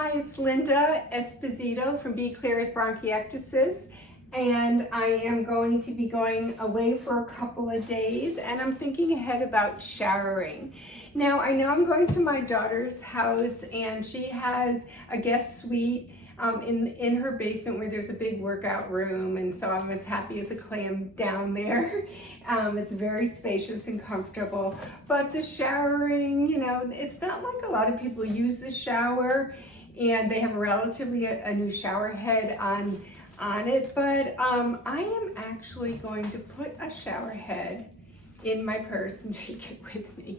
Hi, it's Linda Esposito from Be Clear with Bronchiectasis, and I am going to be going away for a couple of days, and I'm thinking ahead about showering. Now, I know I'm going to my daughter's house, and she has a guest suite in her basement where there's a big workout room, and so I'm as happy as a clam down there. It's very spacious and comfortable, but the showering, you know, it's not like a lot of people use the shower, and they have relatively a new shower head on it, but I am actually going to put a shower head in my purse and take it with me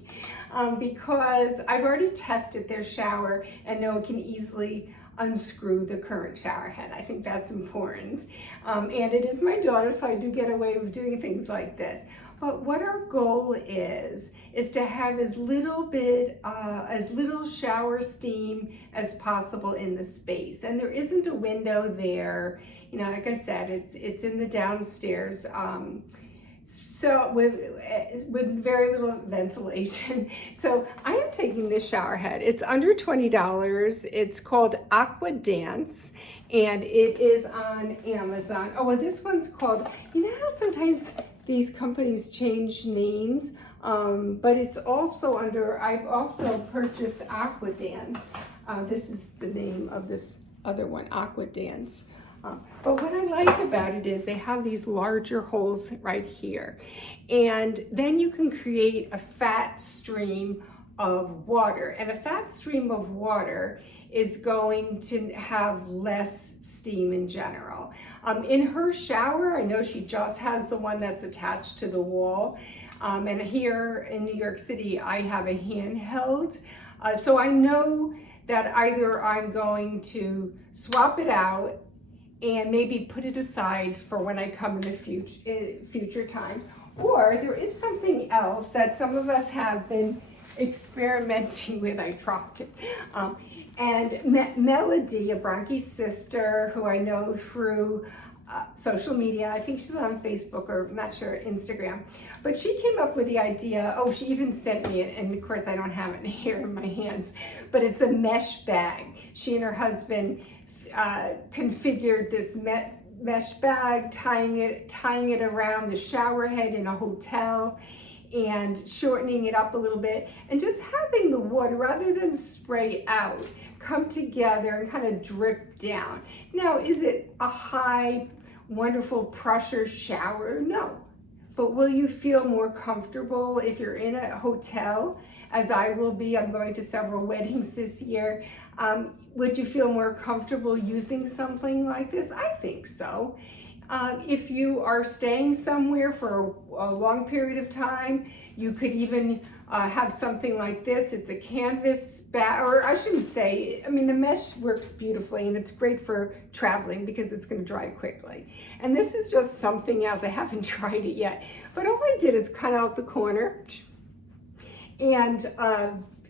because I've already tested their shower and know it can easily unscrew the current shower head. I think that's important. And it is my daughter, so I do get away with doing things like this. But what our goal is to have as little shower steam as possible in the space. And there isn't a window there. You know, like I said, it's in the downstairs. So with very little ventilation. So I am taking this shower head. It's under $20. It's called Aqua Dance, and it is on Amazon. Oh, well, this one's called, you know how sometimes these companies change names, but it's also under, I've also purchased Aqua Dance. This is the name of this other one, Aqua Dance. But what I like about it is they have these larger holes right here. And then you can create a fat stream of water. And a fat stream of water is going to have less steam in general. In her shower, I know she just has the one that's attached to the wall. And here in New York City, I have a handheld. So I know that either I'm going to swap it out and maybe put it aside for when I come in the future time. Or there is something else that some of us have been experimenting with. I dropped it. And Melody, a Bronchi sister who I know through social media, I think she's on Facebook or I'm not sure, Instagram, but she came up with the idea, oh, she even sent me it, and of course I don't have it here in my hands, but it's a mesh bag. She and her husband configured this mesh bag, tying it around the shower head in a hotel and shortening it up a little bit, and just having the water, rather than spray out, come together and kind of drip down. Now, is it a high, wonderful pressure shower? No. But will you feel more comfortable if you're in a hotel, as I will be? I'm going to several weddings this year. Would you feel more comfortable using something like this? I think so. If you are staying somewhere for a long period of time, you could even have something like this. It's a canvas bag, or I shouldn't say, I mean, the mesh works beautifully and it's great for traveling because it's going to dry quickly. And this is just something else. I haven't tried it yet, but all I did is cut out the corner. And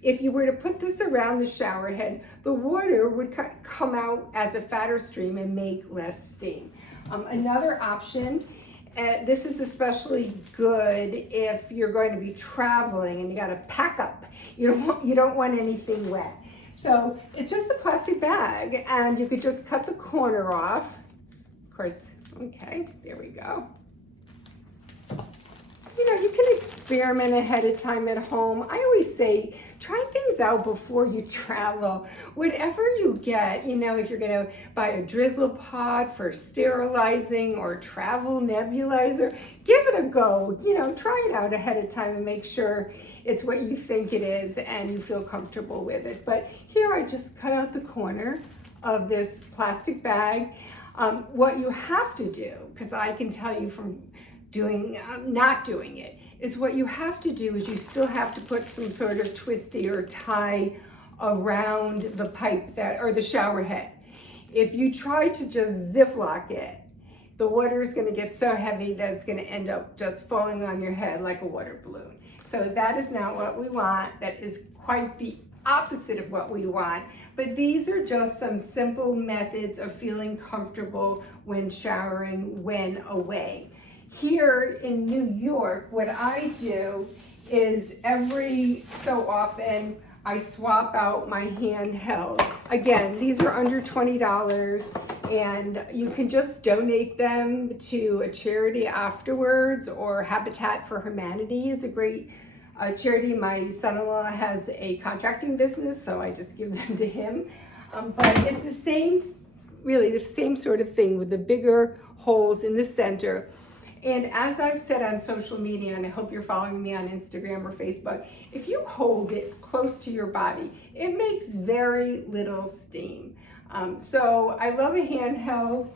if you were to put this around the shower head, the water would come out as a fatter stream and make less steam. Another option, this is especially good if you're going to be traveling and you got to pack up. You don't want anything wet. So it's just a plastic bag, and you could just cut the corner off. Of course, okay, there we go. You know, you can experiment ahead of time at home. I always say, try things out before you travel. Whatever you get, you know, if you're gonna buy a drizzle pod for sterilizing or travel nebulizer, give it a go. You know, try it out ahead of time and make sure it's what you think it is and you feel comfortable with it. But here I just cut out the corner of this plastic bag. What you have to do, because I can tell you from not doing it, is what you have to do is you still have to put some sort of twisty or tie around the pipe or the shower head. If you try to just ziplock it, the water is going to get so heavy that it's going to end up just falling on your head like a water balloon. So that is not what we want. That is quite the opposite of what we want. But these are just some simple methods of feeling comfortable when showering when away. Here in New York, what I do is every so often I swap out my handheld. Again, these are under $20, and you can just donate them to a charity afterwards, or Habitat for Humanity is a great charity. My son-in-law has a contracting business, so I just give them to him. But it's the same, really the same sort of thing with the bigger holes in the center. And as I've said on social media, and I hope you're following me on Instagram or Facebook, if you hold it close to your body, it makes very little steam. So I love a handheld.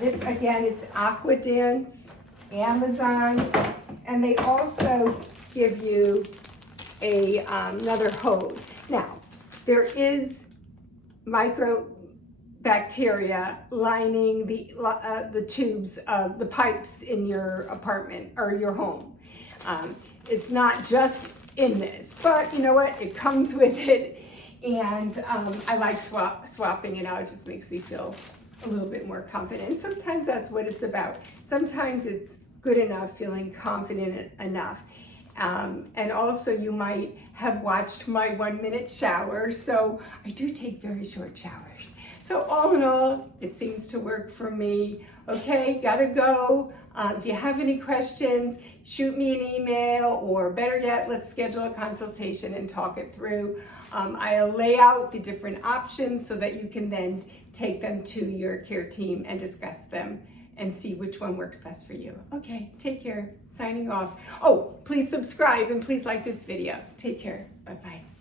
This, again, it's Aquadance, Amazon, and they also give you another hose. Now, there is microbacteria lining the tubes of the pipes in your apartment or your home. It's not just in this, but you know what? It comes with it, and I like swapping it out. It just makes me feel a little bit more confident. And sometimes that's what it's about. Sometimes it's good enough, feeling confident enough. And also you might have watched my 1-minute shower. So I do take very short showers. So all in all, it seems to work for me. Okay, gotta go. If you have any questions, shoot me an email, or better yet, let's schedule a consultation and talk it through. I'll lay out the different options so that you can then take them to your care team and discuss them and see which one works best for you. Okay, take care. Signing off. Oh, please subscribe and please like this video. Take care. Bye-bye.